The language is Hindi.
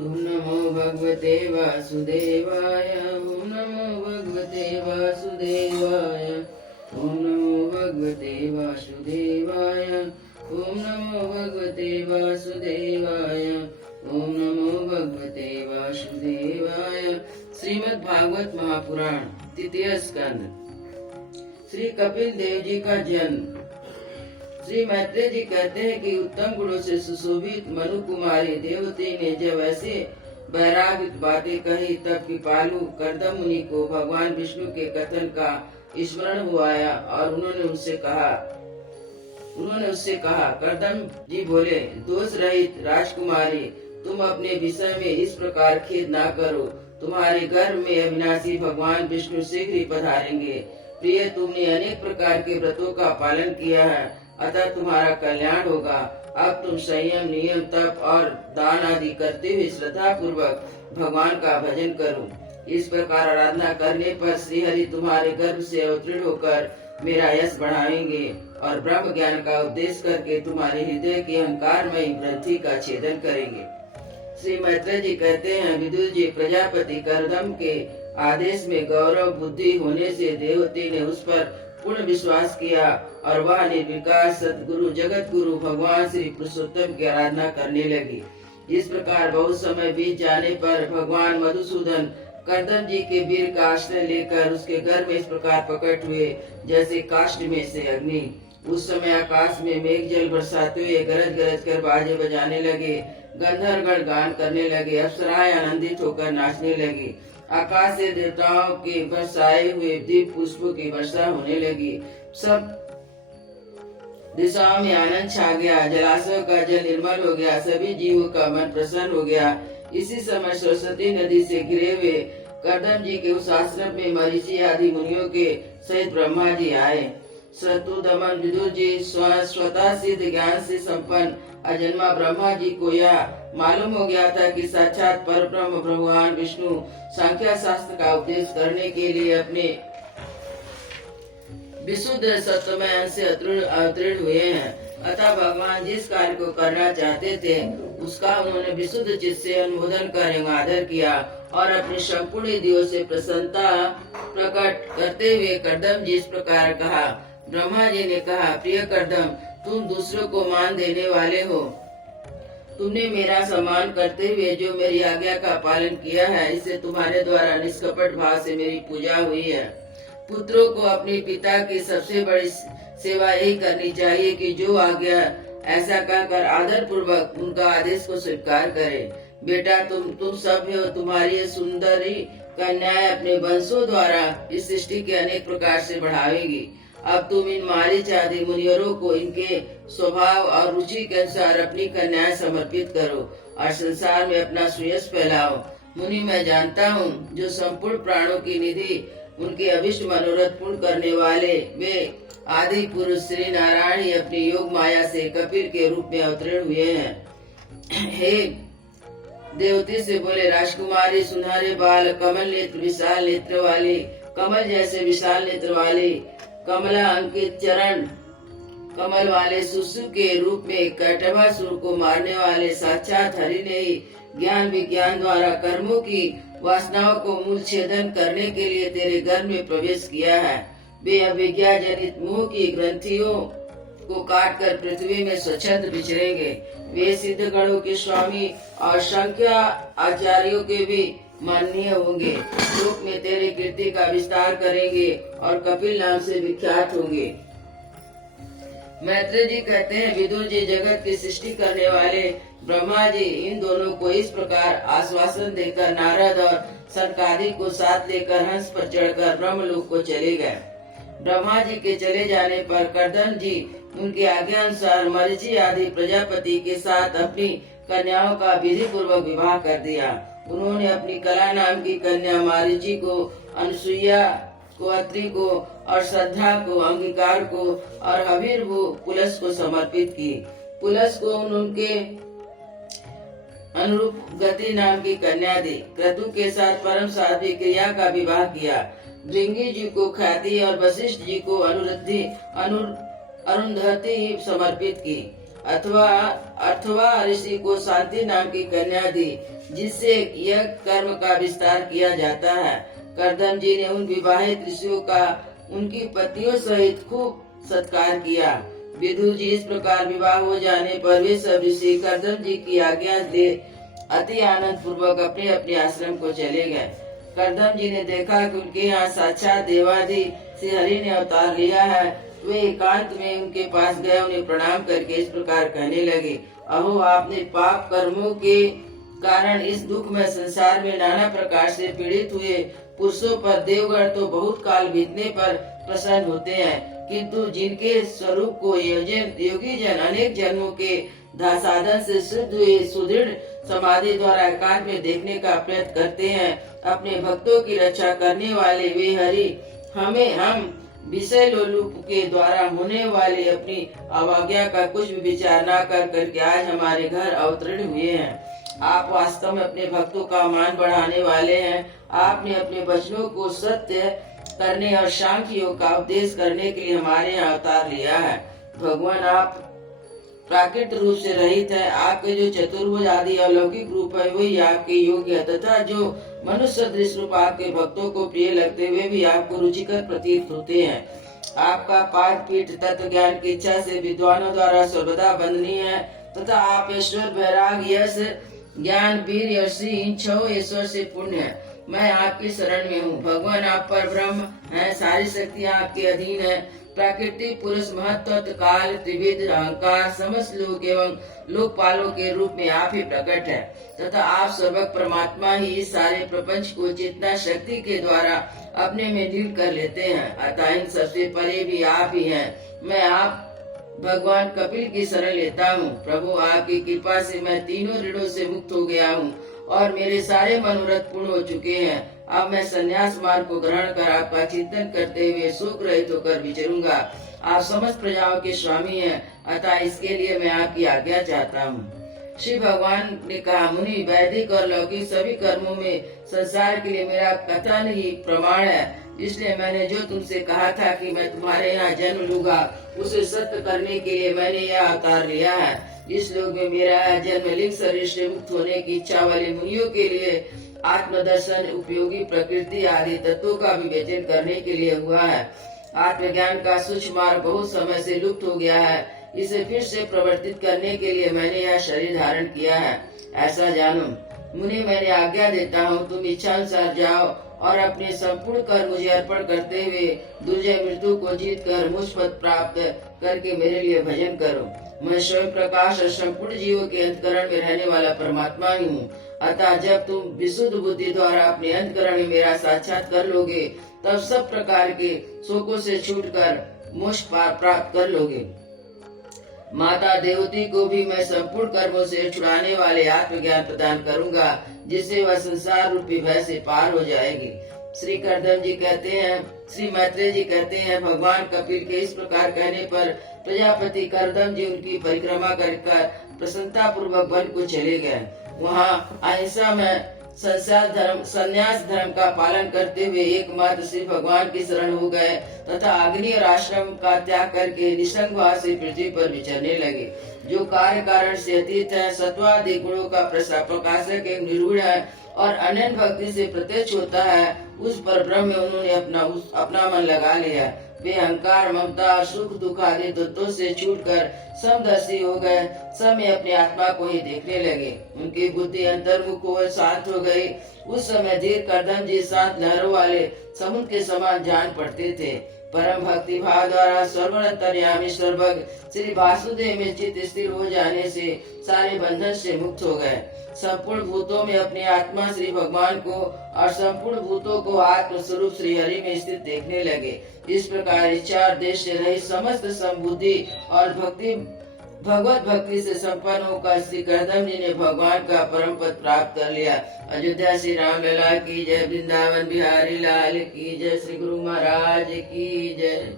ओम नमो भगवते वासुदेवाय। ओम नमो भगवते वासुदेवाय। ओम नमो भगवते वासुदेवाय। ओम नमो भगवते वासुदेवाय। ओम नमो भगवते वासुदेवाय। श्रीमद् भागवत महापुराण तृतीय स्कंद। श्री कपिल देव जी का जन्म। श्री मैत्रेय जी कहते हैं कि उत्तम गुणों से सुशोभित मनु कुमारी देवती ने जब ऐसे वैराग्य बातें कही, तब कृपालु कर्दम मुनि को भगवान विष्णु के कथन का स्मरण हुआ आया और उन्होंने उससे कहा, कर्दम जी बोले, दोष रहित राजकुमारी, तुम अपने विषय में इस प्रकार खेद ना करो। तुम्हारे गर्भ में अविनाशी भगवान विष्णु शीघ्र ही पधारेंगे। प्रिय, तुमने अनेक प्रकार के व्रतों का पालन किया है, अतः तुम्हारा कल्याण होगा। अब तुम संयम, नियम, तप और दान आदि करते हुए श्रद्धा पूर्वक भगवान का भजन करो। इस प्रकार आराधना करने पर श्रीहरि तुम्हारे गर्भ से अवतीर्ण होकर मेरा यश बढ़ाएंगे और ब्रह्म ज्ञान का उपदेश करके तुम्हारे हृदय की अहंकारमयी ग्रंथि का छेदन करेंगे। श्री मैत्रेय जी कहते हैं, विदुर जी, प्रजापति कर्दम के आदेश में गौरव बुद्धि होने से देवती ने उस पर पूर्ण विश्वास किया और वह निर्विकार सतगुरु जगत गुरु भगवान श्री पुरुषोत्तम की आराधना करने लगी। इस प्रकार बहुत समय बीत जाने पर भगवान मधुसूदन कर्दम जी के वीर का आश्रय लेकर उसके घर में इस प्रकार प्रकट हुए जैसे काष्ठ में से अग्नि। उस समय आकाश में मेघ जल बरसाते हुए गरज गरज कर बाजे बजाने लगे, गंधर्वगण गान करने लगे, अप्सराएं आनंदित होकर नाचने लगी, आकाश से देवताओं के बरसाए हुए दीप पुष्पों की वर्षा होने लगी, सब दिशाओं में आनंद छा गया, जलाशयों का जल निर्मल हो गया, सभी जीवों का मन प्रसन्न हो गया। इसी समय सरस्वती नदी से घिरे हुए कर्दम जी के उस आश्रम में मरीचि आदि मुनियों के सहित ब्रह्मा जी आए। शत्रु दमन विदुर जी स्वतः सिद्ध ज्ञान से संपन्न अजन्मा ब्रह्मा जी को यह मालूम हो गया था कि साक्षात पर ब्रह्म भगवान विष्णु सांख्य शास्त्र का उपदेश करने के लिए अपने विशुद्ध सत्वमय अंश से अवतीर्ण हुए हैं। अतः भगवान जिस कार्य को करना चाहते थे उसका उन्होंने विशुद्ध चित्त से अनुमोदन कर आदर किया और अपने संपूर्ण इंद्रियों से प्रसन्नता प्रकट करते हुए कर्दम जी इस प्रकार कहा। ब्रह्मा जी ने कहा, प्रिय कर्दम, तुम दूसरों को मान देने वाले हो। तुमने मेरा सम्मान करते हुए जो मेरी आज्ञा का पालन किया है, इससे तुम्हारे द्वारा निष्कपट भाव से मेरी पूजा हुई है। पुत्रों को अपने पिता की सबसे बड़ी सेवा यही करनी चाहिए कि जो आज्ञा ऐसा कहकर आदर पूर्वक उनका आदेश को स्वीकार करे। बेटा, तुम सभ्य हो, तुम्हारी सुंदरी कन्याएं अपने वंशों द्वारा इस सृष्टि के अनेक प्रकार से बढ़ावेगी। अब तुम इन मारीच आदि मुनिवरों को इनके स्वभाव और रुचि के अनुसार अपनी कन्याएं समर्पित करो और संसार में अपना सुयश फैलाओ। मुनि, मैं जानता हूँ जो संपूर्ण प्राणों की निधि, उनके अभिष्ट मनोरथ पूर्ण करने वाले वे आदि पुरुष श्री नारायण ही अपनी योग माया से कपिल के रूप में अवतीर्ण हुए हैं। हे देवती से बोले, राजकुमारी, सुनहरे बाल, कमल नेत्र, विशाल नेत्र वाली, कमल जैसे विशाल नेत्र वाली, कमला अंकित चरण कमल वाले सुसु के रूप में कैटभासुर को मारने वाले साक्षात हरि ने ही ज्ञान विज्ञान द्वारा कर्मों की वासनाओं को मूल छेदन करने के लिए तेरे घर में प्रवेश किया है। वे अविज्ञा जनित मुंह की ग्रंथियों को काटकर पृथ्वी में स्वच्छंद विचरेंगे। वे सिद्ध गणों के स्वामी और संख्या आचार्यों के भी माननीय होंगे। लोक में तेरे कीर्ति का विस्तार करेंगे और कपिल नाम से विख्यात होंगे। मैत्रेय जी कहते हैं, विदुर जी, जगत की सृष्टि करने वाले ब्रह्मा जी इन दोनों को इस प्रकार आश्वासन देकर नारद और सनकादिक को साथ लेकर हंस पर चढ़कर ब्रह्मलोक को चले गए। ब्रह्मा जी के चले जाने पर कर्दम जी उनके आज्ञा अनुसार मरीचि आदि प्रजापति के साथ अपनी कन्याओं का विधि पूर्वक विवाह कर दिया। उन्होंने अपनी कला नाम की कन्या मारीचि को, अनुसुईया को, अत्रि को और श्रद्धा को, अंगिकार को और हवीर को पुलस को समर्पित की। पुलस को उनके अनुरूप गति नाम की कन्या दी। क्रतु के साथ परम साध्वी क्रिया का विवाह किया। भृंगी जी को ख्याति और वशिष्ठ जी को अरुंधति समर्पित की। अथवा अथवा ऋषि को शांति नाम की कन्या दी, जिससे यह कर्म का विस्तार किया जाता है। करदम जी ने उन विवाहित ऋषियों का उनकी पत्नियों सहित खूब सत्कार किया। विदुर जी इस प्रकार विवाह हो जाने पर वे सब ऋषि करदम जी की आज्ञा दे अति आनंद पूर्वक अपने अपने आश्रम को चले गए। करदम जी ने देखा कि उनके यहाँ साक्षात देवादि श्री हरि ने अवतार लिया है। वे एकांत में उनके पास गए, उन्हें प्रणाम करके इस प्रकार कहने लगे, अहो आपने पाप कर्मों के कारण इस दुख में संसार में नाना प्रकार से पीड़ित हुए पुरुषों पर देवगण तो बहुत काल बीतने पर प्रसन्न होते हैं, किंतु जिनके स्वरूप को योगी जन अनेक जन्मों के साधन से शुद्ध हुए सुदृढ़ समाधि द्वारा एकांत में देखने का प्रयत्न करते हैं, अपने भक्तों की रक्षा करने वाले वे हरि हम विषय लोलुप के द्वारा होने वाले अपनी अवज्ञा का कुछ भी विचार न कर करके आज हमारे घर अवतरण हुए हैं। आप वास्तव में अपने भक्तों का मान बढ़ाने वाले हैं। आपने अपने वचनों को सत्य करने और सांख्य योग का उपदेश करने के लिए हमारे यहाँ अवतार लिया है। भगवान आप प्राकृत रूप से रहित है। आपके जो चतुर्भुज आदि अलौकिक रूप है वही आपके योग्य है, तथा जो मनुष्य सदृश रूप आपके भक्तों को प्रिय लगते हुए भी आपको रुचिकर प्रतीत होते हैं। आपका पाद पीठ तत्व ज्ञान की इच्छा से विद्वानों द्वारा सर्वदा वंदनीय है, तथा आप ईश्वर वैराग यश ज्ञान वीर यशी इन छह ईश्वर से पुण्य है। मैं आपकी शरण में हूँ। भगवान आप पर ब्रह्म है, सारी शक्तियाँ आपके अधीन है। प्रकृति पुरुष महत्व काल त्रिविध अहंकार समस्त लोक एवं लोकपालों के रूप में आप ही प्रकट है, तथा आप सर्वक परमात्मा ही इस सारे प्रपंच को चेतना शक्ति के द्वारा अपने में लीन कर लेते हैं। अतः इन सबसे परे भी आप ही हैं। मैं आप भगवान कपिल की शरण लेता हूँ। प्रभु आपकी कृपा से मैं तीनों ऋणों से मुक्त हो गया हूँ और मेरे सारे मनोरथ पूर्ण हो चुके हैं। अब मैं संन्यास मार्ग को ग्रहण कर आपका चिंतन करते हुए शोक रहित होकर विचरूंगा। आप समस्त प्रजाओं के स्वामी हैं, अतः इसके लिए मैं आपकी आज्ञा चाहता हूँ। श्री भगवान ने कहा, मुनि वैदिक और लौकिक सभी कर्मों में संसार के लिए मेरा कथन ही प्रमाण है। इसलिए मैंने जो तुमसे कहा था कि मैं तुम्हारे यहाँ जन्म लूंगा, उसे सत्य करने के लिए मैंने यह अवतार लिया है। इस लोक में मेरा जन्म लिंग शरीर से मुक्त होने की इच्छा वाले मुनियों के लिए आत्मदर्शन उपयोगी प्रकृति आदि तत्वों का विवेचन करने के लिए हुआ है। आत्मज्ञान का सूक्ष्म मार्ग बहुत समय से लुप्त हो गया है। इसे फिर से प्रवर्तित करने के लिए मैंने यह शरीर धारण किया है, ऐसा जानो। मुनि मैंने आज्ञा देता हूँ, तुम इच्छा अनुसार जाओ और अपने संपूर्ण कर मुझे अर्पण करते हुए दुर्जय मृत्यु को जीत कर मुझ पद प्राप्त करके मेरे लिए भजन करो। मैं स्वयं प्रकाश और संपूर्ण जीवों के अंतकरण में रहने वाला परमात्मा ही हूँ। अतः जब तुम विशुद्ध बुद्धि द्वारा अपने अंतकरण में मेरा साक्षात कर लोगे, तब सब प्रकार के शोकों से छूटकर मोक्ष प्राप्त कर लोगे। माता देवती को भी मैं संपूर्ण कर्मों से छुड़ाने वाले आत्मज्ञान प्रदान करूंगा, जिससे वह संसार रूपी भय से पार हो जाएगी। श्री करदम जी कहते हैं, श्री मैत्रेय जी कहते हैं, भगवान कपिल के इस प्रकार कहने पर प्रजापति करदम जी उनकी परिक्रमा कर प्रसन्नता पूर्वक वन को चले गए। वहाँ अहिंसा में संन्यास धर्म का पालन करते हुए एकमात्र श्री भगवान की शरण हो गए, तथा अग्नि और आश्रम का त्याग करके निसंग भाव से पृथ्वी पर विचरने लगे। जो कार्य कारण से अतीत है, सत्वादि गुणों का प्रकाशक एक निर्गुण है और अनन्य भक्ति से प्रत्यक्ष होता है, उस पर ब्रह्म में उन्होंने अपना मन लगा लिया। वे अहंकार ममता और सुख दुख आदि तत्वों से छूटकर समदर्शी हो गए। सब अपने आत्मा को ही देखने लगे। उनकी बुद्धि अंतर्मुख हो शांत हो गई। उस समय धीर करदम जी शांत लहरों वाले समुद्र के समान जान पड़ते थे। परम भक्ति भाव द्वारा सर्वंतर्यामी सर्वज्ञ श्री वासुदेव में चित्त स्थिर हो जाने से सारे बंधन से मुक्त हो गए। संपूर्ण भूतों में अपने आत्मा श्री भगवान को और संपूर्ण भूतों को आत्म स्वरूप श्री हरि में स्थित देखने लगे। इस प्रकार इच्छा और देश से रहित समस्त संबुद्धि और भगवत भक्ति से संपन्न होकर श्री करदम जी ने भगवान का परम पद प्राप्त कर लिया। अयोध्या श्री राम लला की जय, वृंदावन बिहारी लाल की जय, श्री गुरु महाराज की जय।